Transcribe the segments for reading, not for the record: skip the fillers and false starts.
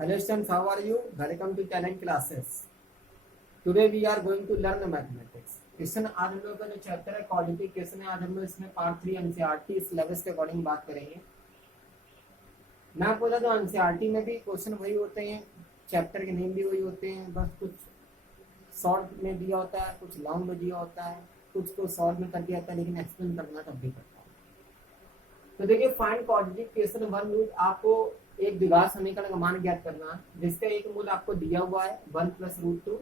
Hello students, how are you? Welcome to talent classes. Today we are going to learn mathematics. Question आज हम लोग का जो chapter है क्वालिफिकेशन है, आज हम लोग इसमें पार्ट 3 एनसीईआरटी सिलेबस के अकॉर्डिंग बात करेंगे। मैं आपको बता दूं एनसीईआरटी में भी क्वेश्चन वही होते हैं, चैप्टर के नेम भी वही होते हैं, बस कुछ शॉर्ट में दिया होता है, कुछ लॉन्ग में दिया होता है, कुछ को शॉर्ट में कर दिया जाता है, लेकिन एक्सप्लेन करना तब भी करता है। तो देखिए फाइंड क्वाड्रेटिक वन रूट, आपको एक द्विघात समीकरण का मान ज्ञात करना है जिसका एक मूल आपको दिया हुआ है 1 + √2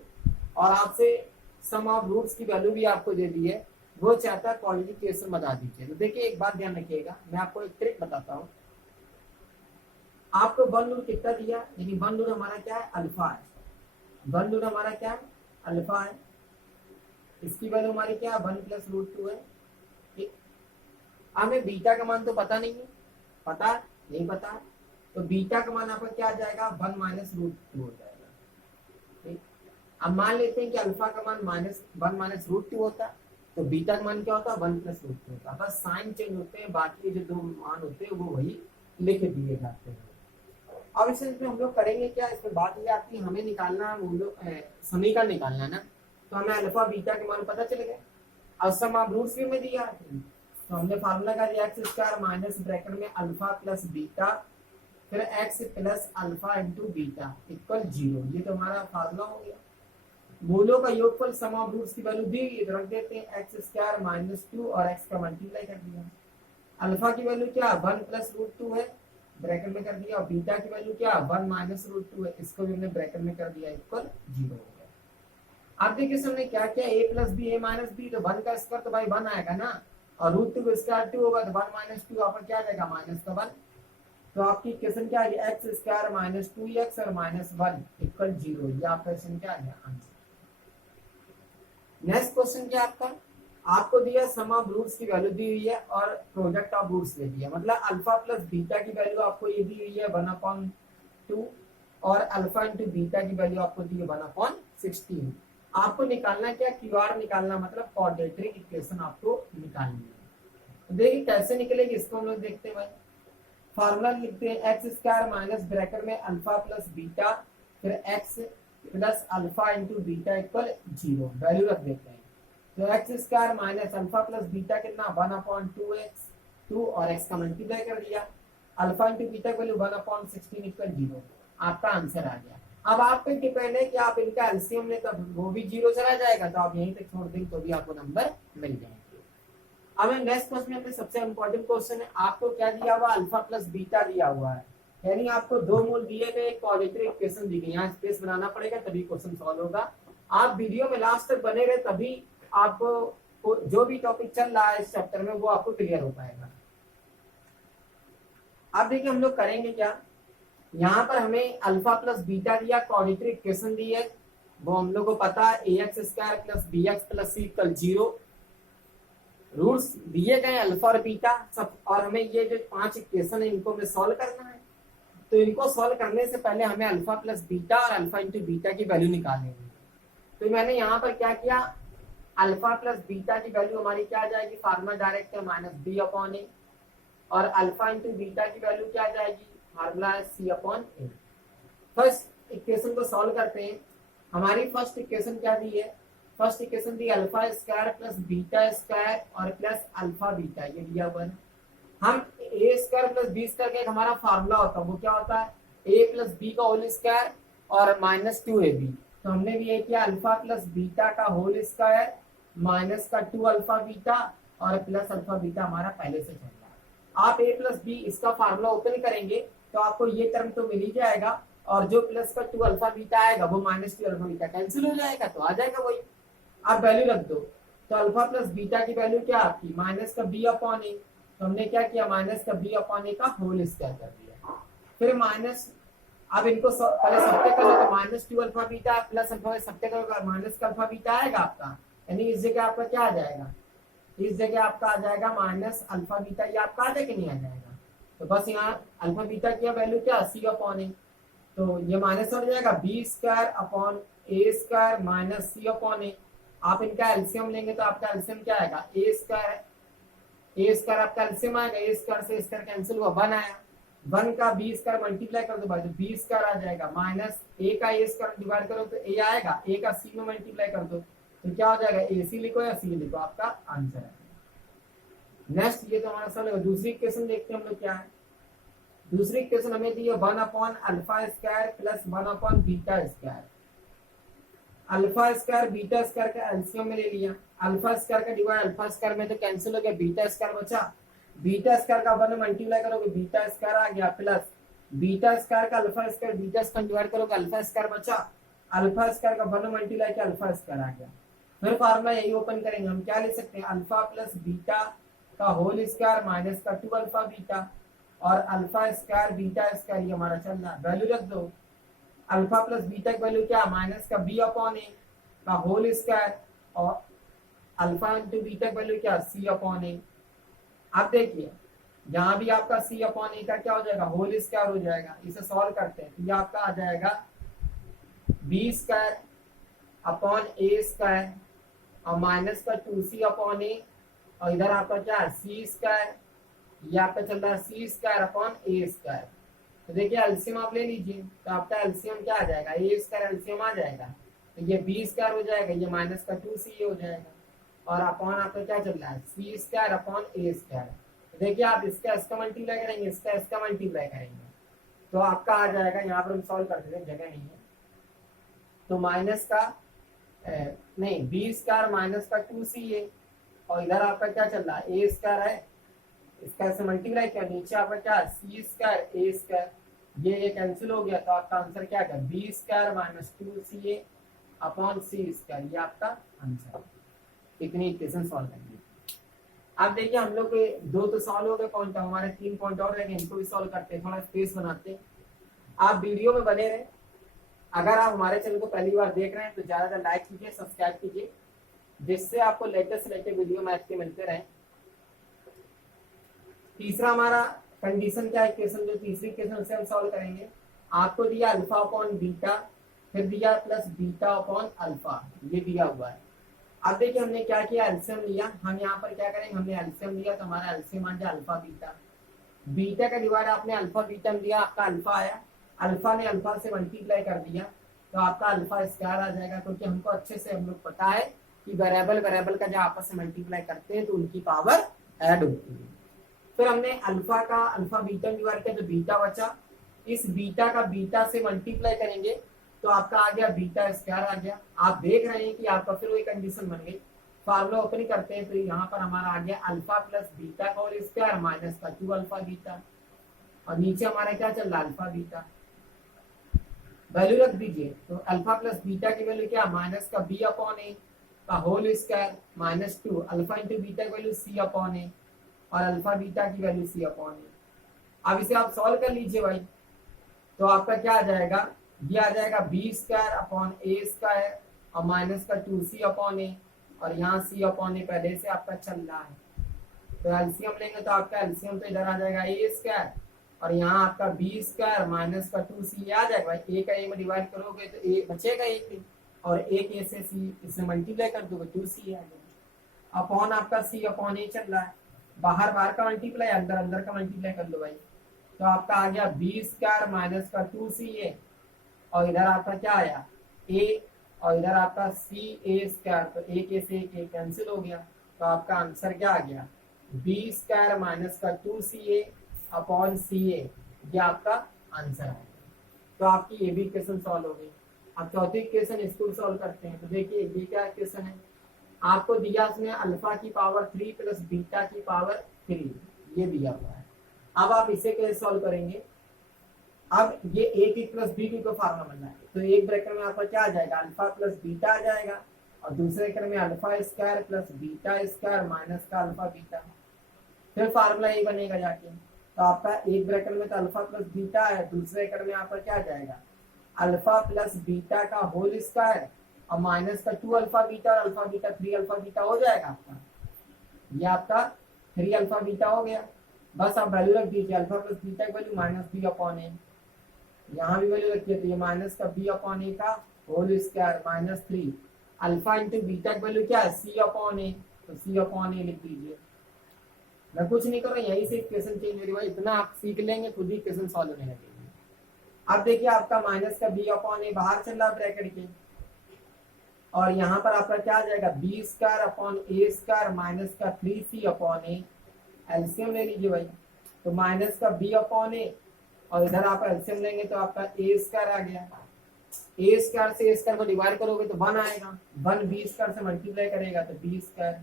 और आपसे सम ऑफ रूट्स की वैल्यू भी आपको दे दी है, वो चाहता है क्वाड्रेटिक बता दीजिए। तो देखिए एक बात ध्यान रखिएगा, मैं आपको एक ट्रिक बताता हूँ। आपको वन रूट कितना दिया, यानी वन रूट हमारा क्या है, अल्फा है। वन रूट हमारा क्या है, अल्फा है। इसकी वैल्यू हमारी क्या है, 1 + √2 है। ठीक, हमें बीटा का मान तो पता नहीं है, पता नहीं पता, तो बीटा का मान आपका क्या आ जाएगा, 1 - √2 हो जाएगा। ठीक, अब मान लेते हैं कि अल्फा का मान -1 - √2 होता है, तो बीटा का मान क्या होता है, 1 + √2 होता है। बस साइन चेंज होते हैं, बाकी जो दो मान होते हैं वो वही लिख दिए जाते हैं। अब इसमें हम लोग करेंगे क्या, इसमें बात ये आती है, हमें निकालना समीकरण निकालना है ना, तो हमें अल्फा बीटा के मान पता चल गए। अब सम ऑफ रूट्स भी में दिया, तो हमने फार्मूला का दिया x² माइनस ब्रैकेट में अल्फा प्लस बीटा फिर x plus alpha into beta equal 0। ये तो हमारा फार्मूला हो गया। मूलों का योगफल सम ऑफ रूट्स की वैल्यू दी गई, रख देते हैं x² - 2 और x का मल्टीप्लाई कर दिया। अल्फा की वैल्यू क्या, 1 + √2 है, ब्रैकेट में कर दिया, और बीटा की वैल्यू क्या, 1 - √2 है, इसको भी हमने ब्रैकेट में कर दिया, इक्वल 0 हो गया। अब देखिए हमने क्या किया, a + b a - b, तो 1 का स्क्वायर तो भाई 1 आएगा ना, और √2 का स्क्वायर 2 होगा, तो 1 - 2 यहाँ पर क्या आ जाएगा, -1। तो आपकी इक्वेशन क्या है, x² - 2x और -1 इक्वल 0। ये आपका क्वेश्चन क्या है, आंसर। नेक्स्ट क्वेश्चन क्या आपका, आपको दिया सम ऑफ रूट्स की वैल्यू दी हुई है और प्रोडक्ट ऑफ रूट्स दे दिया, मतलब अल्फा प्लस बीटा की वैल्यू आपको ये दी हुई है 1/2 और अल्फा इंटू बीटा की वैल्यू आपको दी है 1/16। आपको निकालना क्या, क्यूआर निकालना, मतलब क्वाड्रेटिक इक्वेशन आपको निकालनी है। तो देखिए कैसे निकलेगी, इसको हम लोग देखते हैं भाई। फार्मूला लिखते हैं x² माइनस ब्रैकेट में अल्फा प्लस बीटा फिर x plus alpha into beta equal 0, value रख देते हैं। तो x² minus alpha plus beta कितना, 1/2 और x का मल्टीप्लाई कर दिया, अल्फा इंटू बीटा की वैल्यू 1/16 इक्वल 0। आपका आंसर आ गया। अब आप पे डिपेंड है कि आप इनका एलसीएम लें तब वो भी 0 चला जाएगा, तो आप यहीं तक छोड़ देंगे तो भी आपको नंबर मिल जाएंगे। अब नेक्स्ट क्वेश्चन में सबसे इंपॉर्टेंट क्वेश्चन है, आपको क्या दिया हुआ, अल्फा प्लस बीटा दिया हुआ है, यानी आपको दो मूल दिए गए, क्वाड्रेटिक इक्वेशन दी गई, यहाँ स्पेस बनाना पड़ेगा तभी क्वेश्चन सॉल्व होगा। आप वीडियो में लास्ट तक बने रहे, तभी आपको जो भी टॉपिक चल रहा है इस चैप्टर में वो आपको क्लियर हो पाएगा। अब देखिए हम लोग करेंगे क्या, यहाँ पर हमें अल्फा प्लस बीटा दिया, क्वाड्रेटिक इक्वेशन दी है, वो हम लोग को पता है ax² plus bx plus c equal 0। Roots दिए गए अल्फा और बीटा सब, और हमें ये जो 5 इक्वेशन है इनको हमें सॉल्व करना है। तो इनको सॉल्व करने से पहले हमें अल्फा प्लस बीटा और अल्फा इंटू बीटा की वैल्यू निकालनी है। तो मैंने यहाँ पर क्या किया, अल्फा प्लस बीटा की वैल्यू हमारी क्या आ जाएगी, फार्मूला डायरेक्ट है -b/a, और अल्फा इंटू बीटा की वैल्यू क्या आ जाएगी, फार्मूला है c/a। फर्स्ट इक्वेशन को सॉल्व करते हैं। हमारी फर्स्ट इक्वेशन क्या दी है, फर्स्ट इक्वेशन दी अल्फा² प्लस बीटा² और प्लस अल्फा बीटा, ये दिया हुआ है। हम a² प्लस b² का हमारा फार्मूला होता है, वो क्या होता है, a प्लस b का होल स्क्वायर और -2ab। तो हमने भी ये किया, अल्फा प्लस बीटा का होल स्क्वायर माइनस का 2 अल्फा बीटा और प्लस अल्फा बीटा हमारा पहले से चल रहा है। आप a प्लस b इसका फार्मूला ओपन करेंगे तो आपको ये टर्म तो मिल ही जाएगा, और जो प्लस का 2 अल्फा बीटा आएगा वो -2 अल्फा बीटा कैंसिल हो जाएगा, तो आ जाएगा वही। आप वैल्यू रख दो, तो अल्फा प्लस बीटा की वैल्यू क्या आपकी, माइनस का b/a। तो हमने क्या किया, माइनस का b/a का होल स्क्वायर कर दिया, फिर माइनस, अब इनको पहले सबके करो तो -2 अल्फा बीटा प्लस अल्फा सबके करो, माइनस का अल्फा बीटा आएगा आपका, यानी इस जगह आपका क्या आ जाएगा, इस जगह आपका आ जाएगा माइनस अल्फा बीटा, ये आपका आ जाएगा नहीं आ जाएगा। तो बस यहाँ अल्फा बीटा की वैल्यू क्या, c/a, तो ये माइनस हो जाएगा b² माइनस c/a। आप इनका एलसीएम लेंगे तो आपका एलसीएम क्या आएगा, a² आपका एलसीएम आएगा, a² से a² कैंसिल हुआ, 1 आया, 1 का बी स्क्वायर मल्टीप्लाई कर दो भाई तो बी स्क्वायर आ जाएगा, माइनस ए का ए स्क्वायर डिवाइड करो तो ए आएगा, ए का सी में मल्टीप्लाई कर दो तो क्या हो जाएगा, ए सी लिखो या सी लिखो, आपका आंसर है। नेक्स्ट ये तो हमारा सवाल है। दूसरी इक्वेशन देखते हैं हम लोग क्या है। दूसरी इक्वेशन हमें दी है 1 upon alpha square plus 1 upon beta square. Alpha square beta square का एलसीएम में ले लिया, अल्फा स्क्वायर का डिवाइड अल्फा स्क्वायर में तो कैंसिल हो गया, बीटा स्क्वायर बचा, बीटा स्क्वायर का 1 मल्टीप्लाई करोगे बीटा स्क्वायर आ गया, प्लस बीटा स्क्वायर का alpha square beta square divide करोगे अल्फा स्क्वायर बचा, अल्फा स्क्वायर का 1 मल्टीप्लाई किया अल्फा स्क्वायर आ गया। फिर फार्मूला यही ओपन करेंगे, हम क्या ले सकते हैं, अल्फा प्लस बीटा का होल स्क्वायर माइनस का 2 अल्फा बीटा और अल्फा स्क्वायर बीटा स्क्वायर ये हमारा चल रहा है, वैल्यू रख दो। अल्फा प्लस बीटा की वैल्यू क्या, माइनस का बी अपॉन ए का होल स्क्वायर और अल्फा इंटू बीटा की वैल्यू क्या, सी अपॉन ए। आप देखिए यहाँ भी आपका सी अपॉन ए का क्या हो जाएगा, होल स्क्वायर हो जाएगा। इसे सॉल्व करते हैं तो ये आपका आ जाएगा बी स्क्वायर अपॉन ए स्क्वायर और माइनस का 2c अपॉन ए और इधर आपका क्या है सी स्क्वायर, ये आपका चल रहा है सी स्क्वायर अपॉन ए स्क्वायर। तो देखिए एलसीएम आप ले लीजिए तो आपका एलसीएम क्या आ जाएगा, ए स्क्वायर एलसीएम आ जाएगा तो ये बी स्क्वायर हो जाएगा, ये माइनस का 2c हो जाएगा और अपॉन आपका क्या चल रहा है सी स्क्वायर अपॉन ए स्क्वायर। देखिए आप इसका मल्टीप्लाई करेंगे, इसका मल्टीप्लाई करेंगे तो आपका आ जाएगा, यहाँ पर हम सॉल्व करते थे जगह नहीं है तो माइनस का नहीं बी स्क्वायर माइनस का 2ca और इधर आपका क्या चल रहा है ए स्क्वायर है, इसका ऐसे मल्टीप्लाई किया, नीचे आपका क्या सी स्क्वायर ए स्क्वायर, ये कैंसिल हो गया तो आपका आंसर क्या है B square minus 2ca upon C square, ये आपका आंसर है। इतनी इक्वेशन सॉल्व करेंगे। अब देखिए हम लोग के 2 तो सॉल्व हो गए पॉइंट, हमारे 3 पॉइंट और रहेंगे, इनको भी सॉल्व करते हैं, थोड़ा स्पेस बनाते हैं। आप वीडियो में बने रहे। अगर आप हमारे चैनल को पहली बार देख रहे हैं तो ज्यादा लाइक कीजिए, सब्सक्राइब कीजिए, जिससे आपको लेटेस्ट वीडियो मैथ के मिलते रहे। तीसरा हमारा कंडीशन क्या है, इक्वेशन जो तीसरी इक्वेशन से हम सॉल्व करेंगे, आपको दिया अल्फा अपॉन बीटा, फिर दिया प्लस बीटा अपॉन अल्फा, ये दिया हुआ है। अब देखिए हमने क्या किया, एलसीएम लिया, हम यहाँ पर क्या करेंगे, हमने एलसीएम लिया तो हमारा एलसीएम आ गया अल्फा बीटा, बीटा का डिवाइड आपने अल्फा बीटा में दिया, आपका अल्फा आया, अल्फा ने अल्फा से मल्टीप्लाई कर दिया तो आपका अल्फा स्क्वायर आ जाएगा, क्योंकि हमको अच्छे से हम लोग पता है कि वेरिएबल का जब आपस में मल्टीप्लाई करते हैं तो उनकी पावर ऐड होती है। फिर हमने अल्फा का अल्फा बीटा डिवाइड किया तो बीटा बचा, इस बीटा का बीटा से मल्टीप्लाई करेंगे तो आपका आ गया बीटा स्क्वायर आ गया। आप देख रहे हैं कि आपका फिर वही कंडीशन बन गई। फार्मूला ओपन करते हैं तो यहाँ पर हमारा आ गया अल्फा प्लस बीटा का होल स्क्वायर माइनस का 2 अल्फा बीटा और नीचे हमारा क्या चल रहा है अल्फा बीटा, वैल्यू रख दीजिए तो अल्फा प्लस बीटा की वैल्यू क्या, माइनस का बी अपॉन ए का whole square minus 2 alpha into beta की वैल्यू सी अपॉन ए और अल्फा बीटा की वैल्यू सी अपॉन ए। अब इसे आप सॉल्व कर लीजिए भाई तो आपका क्या आ जाएगा, ये आ जाएगा बी स्क्वायर अपॉन ए स्क्वायर और माइनस का 2c अपॉन ए और यहाँ c अपॉन ए पहले से आपका चल रहा है तो एलसीएम लेंगे तो आपका एलसीएम तो इधर आ जाएगा ए स्क्वायर और यहाँ आपका बी स्क्वायर माइनस का 2c आ जाएगा भाई, ए का ए में डिवाइड करोगे तो ए बचेगा एक और एक ए से सी इसे मल्टीप्लाई कर दोगे 2c आ जाएगा अपॉन आपका c अपॉन ए चल रहा है, बाहर बाहर का मल्टीप्लाई अंदर अंदर का मल्टीप्लाई कर लो भाई तो आपका आ गया बी स्क्वायर माइनस का 2ca और इधर आपका क्या आया a और इधर आपका सी ए स्क्वायर तो एक ए से एक कैंसिल हो गया तो आपका आंसर क्या आ गया बी स्क्वायर माइनस का 2ca अपॉन सी ए, ये आपका आंसर है। तो आपकी ये भी इक्वेशन सॉल्व हो गई। अब चौथी इक्वेशन इसको सॉल्व करते हैं तो देखिए ये क्या इक्वेशन है, आपको दिया इसमें अल्फा की पावर 3 प्लस बीटा की पावर 3 ये दिया हुआ है। अब आप इसे कैसे सॉल्व करेंगे, अब ये ए की प्लस बी की को फार्मूला बनना है तो एक ब्रैकेट में आपका क्या आ जाएगा अल्फा प्लस बीटा आ जाएगा और दूसरे ब्रैकेट में alpha square plus beta square minus का अल्फा बीटा, फिर फार्मूला ये बनेगा जाके तो आपका एक ब्रैकेट में तो अल्फा प्लस बीटा है, दूसरे ब्रैकेट में आपका क्या आ जाएगा अल्फा प्लस बीटा का होल स्क्वायर और माइनस का 2 अल्फा बीटा और अल्फा बीटा 3 अल्फा बीटा हो जाएगा आपका, ये आपका 3 अल्फा बीटा हो गया। बस आप वैल्यू रख दीजिए अल्फा प्लस बीटा की वैल्यू माइनस बी अपॉन ए, यहाँ भी वैल्यू रखिए तो ये माइनस का बी अपॉन ए का whole square minus 3 alpha into beta की वैल्यू क्या है सी अपॉन ए तो सी अपॉन ए लिख दीजिए मैं कुछ नहीं कर रहा, यही से इक्वेशन चेंज हो रही है, इतना आप सीख लेंगे खुद ही इक्वेशन सॉल्व होने लगेगी। अब देखिए आपका माइनस का बी अपॉन ए बाहर चल रहा है ब्रैकेट के, और यहाँ पर आपका क्या आ जाएगा बी स्क्वायर अपॉन ए स्क्वायर माइनस का 3c अपॉन ए, एलसीएम ले लीजिए भाई, तो माइनस का बी अपॉन ए और इधर आप एलसीएम लेंगे तो आपका ए स्क्वायर आ गया, ए स्क्वायर से ए स्क्वायर को डिवाइड करोगे तो 1 आएगा, 1 बी स्क्वायर से मल्टीप्लाई करेगा तो बी स्क्वायर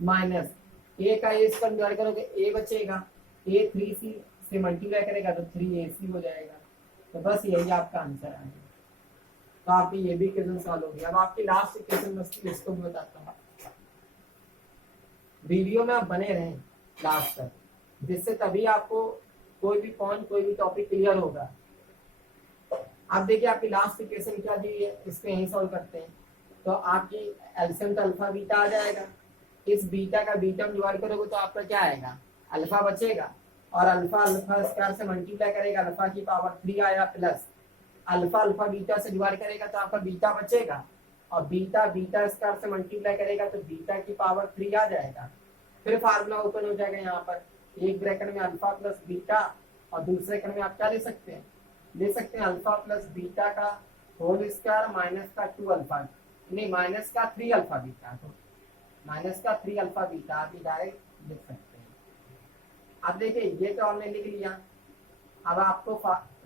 माइनस ए का ए स्क्वायर डिवाइड करोगे ए बचेगा, ए 3c से मल्टीप्लाई करेगा तो 3ac हो जाएगा। तो बस यही आपका आंसर आ गया। तो आपकी ये भी इक्वेशन सॉल्व हो गई। अब आपकी लास्ट इक्वेशन बस इसको भी बताता हूँ, वीडियो में आप बने रहें लास्ट तक, जिससे तभी आपको कोई भी पॉइंट कोई भी टॉपिक क्लियर होगा। आप देखिए आपकी लास्ट इक्वेशन क्या दी है, इसको यहीं सॉल्व करते हैं। तो आपकी एलसीएम तो अल्फा बीटा आ जाएगा, इस बीटा का बीटा में डिवाइड करोगे तो आपका क्या आएगा अल्फा बचेगा, और अल्फा अल्फा स्क्वायर से मल्टीप्लाई करेगा अल्फा की पावर 3 आया, प्लस अल्फा अल्फा बीटा से डिवाइड करेगा तो आपका बीटा बचेगा, और बीटा बीटा स्क्वायर से मल्टीप्लाई करेगा तो बीटा की पावर 3 आ जाएगा। फिर फार्मूला ओपन हो जाएगा, यहाँ पर एक ब्रैकेट में अल्फा प्लस बीटा और दूसरे ब्रैकेट में आप क्या ले सकते हैं, ले सकते हैं अल्फा प्लस बीटा का होल स्क्वायर माइनस का 2 अल्फा, नहीं माइनस का 3 अल्फा बीटा, तो माइनस का 3 अल्फा बीटा आप डायरेक्ट लिख सकते हैं। अब देखिए ये तो हमने लिख लिया, अब आपको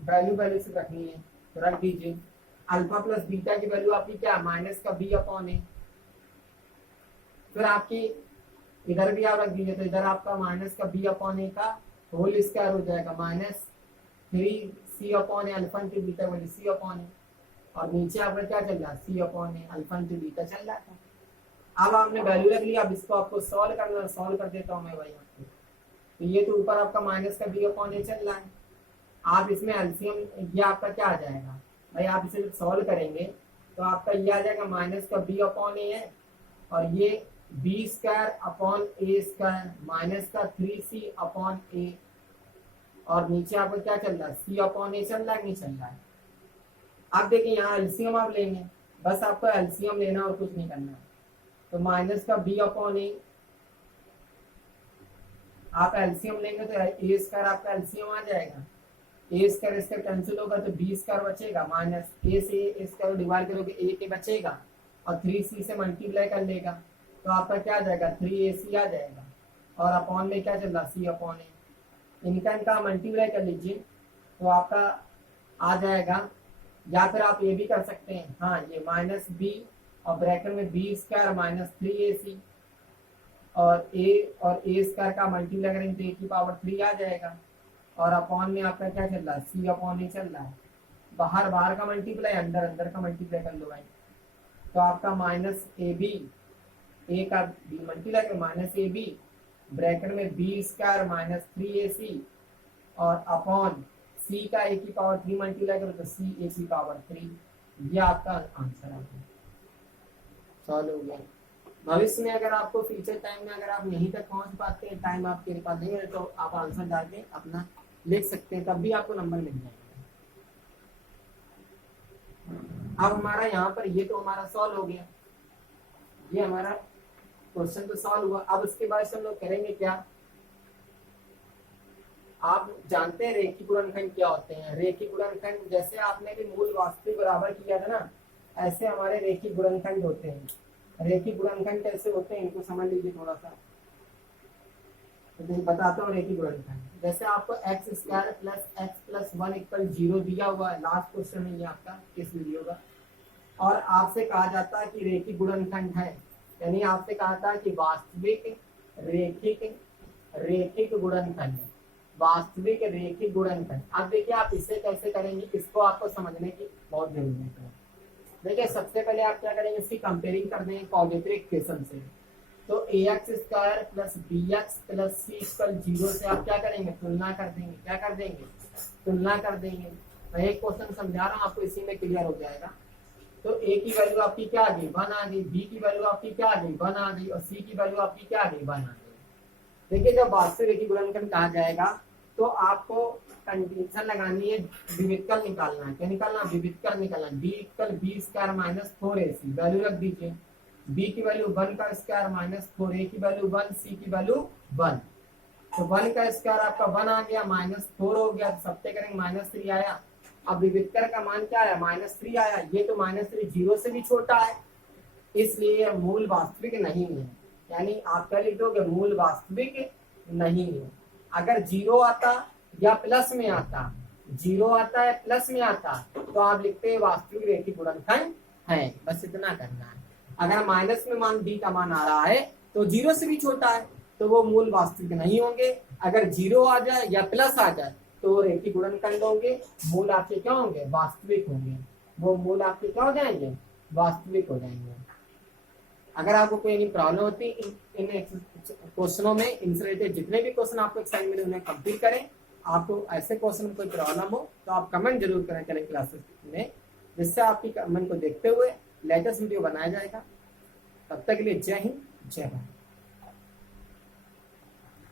वैल्यू वैल्यू से रखनी है तो रख दीजिए। अल्फा प्लस बीटा की वैल्यू आपकी क्या माइनस का बी अपॉन ए, फिर आपकी इधर भी आप रख दीजिए, तो इधर आपका माइनस का बी अपॉन ए का होल स्क्वायर हो जाएगा minus 3c upon A alpha into beta value c upon A, और नीचे आपका क्या चल रहा है c upon A alpha into beta चल रहा था। अब आपने वैल्यू रख लिया, अब इसको आपको सॉल्व करना, सॉल्व कर देता हूँ मैं भाई आपको। तो ये तो ऊपर आपका माइनस का बी अपॉन ए चल रहा है, आप इसमें एलसीएम ये आपका क्या आ जाएगा भाई, आप इसे जब सॉल्व करेंगे तो आपका ये आ जाएगा माइनस का बी अपॉन ए है, और ये बी स्क्वायर अपॉन ए स्क्वायर माइनस का 3c अपॉन ए, और नीचे आपको क्या चल रहा है c अपॉन ए चल रहा है, नहीं चल रहा है। अब देखिए यहाँ एलसीएम आप लेंगे, बस आपको एलसीएम लेना और कुछ नहीं करना है। तो माइनस का बी अपॉन ए आप एलसीएम लेंगे तो ए स्क्वायर आपका एलसीएम आ जाएगा, ए स्क्वायर इसका कैंसिल होगा तो बी स्क्वायर बचेगा, माइनस ए से ए स्क्वायर डिवाइड करोगे ए के बचेगा, और 3c से मल्टीप्लाई कर लेगा तो आपका क्या आ जाएगा 3ac आ जाएगा, और अपॉन में क्या चल रहा c अपॉन ए, इनका मल्टीप्लाई कर लीजिए तो आपका आ जाएगा, या फिर आप ये भी कर सकते हैं, हाँ ये माइनस बी और ब्रैकेट में बी स्क्वायर माइनस 3ac, और ए स्क्वायर का मल्टीप्लाई करेंगे तो ए की पावर 3 आ जाएगा, और अपॉन में आपका क्या चल रहा है c अपॉन ए चल रहा है, बाहर बाहर का मल्टीप्लाई अंदर अंदर का मल्टीप्लाई कर लो भाई, तो आपका माइनस ए बी ए का बी मल्टीप्लाई कर माइनस ए बी ब्रैकेट में बी स्क्वायर माइनस 3ac, और अपॉन c का ए की पावर 3 मल्टीप्लाई करो तो c ए की पावर 3, ये आपका आंसर आ गया, सॉल्व हो गया। भविष्य में अगर आपको फ्यूचर टाइम में अगर आप यहीं तक पहुंच पाते हैं, टाइम आपके पास नहीं है तो आप आंसर डाल के अपना लिख सकते हैं, तब भी आपको नंबर मिल जाएगा। अब हमारा यहाँ पर ये तो हमारा सॉल्व हो गया, ये हमारा क्वेश्चन तो सॉल्व हुआ। अब उसके बाद से हम लोग करेंगे क्या, आप जानते हैं रेखी गुणनखंड क्या होते हैं। रेखी गुणनखंड जैसे आपने भी मूल वास्तविक बराबर किया था ना, ऐसे हमारे रेखी गुणनखंड होते हैं। रेखी गुणनखंड कैसे होते हैं इनको समझ लीजिए थोड़ा सा, तो बताता हूँ। रेखी गुणनखंड जैसे आपको x square plus x plus 1 equal 0 दिया हुआ है, लास्ट क्वेश्चन है ये आपका इस वीडियो का, और आपसे कहा जाता है कि रेखी गुणनखंड है, यानी आपसे कहा था कि वास्तविक रेखिक गुणनखंड, वास्तविक रेखिक गुणनखंड। अब देखिए आप इसे कैसे करेंगे, इसको आपको समझने की बहुत जरूरत है। देखिए सबसे पहले आप क्या करेंगे, इसकी कंपेयरिंग कर देंगे क्वाड्रेटिक इक्वेशन से। तो ax square plus bx plus c equal 0 से आप क्या करेंगे, तुलना कर देंगे। क्या कर देंगे, तुलना कर देंगे। मैं एक क्वेश्चन समझा रहा हूँ आपको, इसी में क्लियर हो जाएगा। तो a की वैल्यू आपकी क्या आ गई, 1 आ गई, b की वैल्यू आपकी क्या आ गई, 1 आ गई, और c की वैल्यू आपकी क्या आ गई, 1 आ गई। देखिए जब वास्तविक रेखीय गुणनखंड कहा जाएगा तो आपको कंडीशन लगानी है, विवितकल निकालना है। क्या निकालना, विवितकल निकालना। b equal b square minus 4ac, value रख दीजिए। b की वैल्यू 1 का स्क्वायर माइनस 4, a की वैल्यू 1, c की वैल्यू 1। तो 1 का स्क्वायर आपका 1 आ गया, -4 हो गया, तो सबसे करेंगे -3 आया। अब विविधकर का मान क्या आया, -3 आया। ये तो -3 0 से भी छोटा है, इसलिए यह मूल वास्तविक नहीं है। यानी आप क्या लिख दोगे, मूल वास्तविक नहीं है। अगर 0 आता या प्लस में आता, 0 आता है प्लस में आता, तो आप लिखते हैं वास्तविक रेखिक गुणनखंड है। बस इतना करना है। अगर माइनस में मान डी का मान आ रहा है तो 0 से भी छोटा है, तो वो मूल वास्तविक नहीं होंगे। अगर 0 आ जाए या प्लस आ जाए तो वो रेखिक गुणनखंड होंगे, मूल आपके क्या होंगे, वास्तविक होंगे। वो मूल आपके क्या हो जाएंगे, वास्तविक हो जाएंगे। अगर आपको कोई प्रॉब्लम होती इन क्वेश्चनों में, इनसे रिलेटेड जितने भी क्वेश्चन आपको एक्साइज में उन्हें कंप्लीट करें। आपको ऐसे क्वेश्चन में कोई प्रॉब्लम हो तो आप कमेंट जरूर करें चले क्लासेस में, जिससे आपकी कमेंट को देखते हुए लेटेस्ट वीडियो बनाया जाएगा। तब तक के लिए जय हिंद, जय भारत।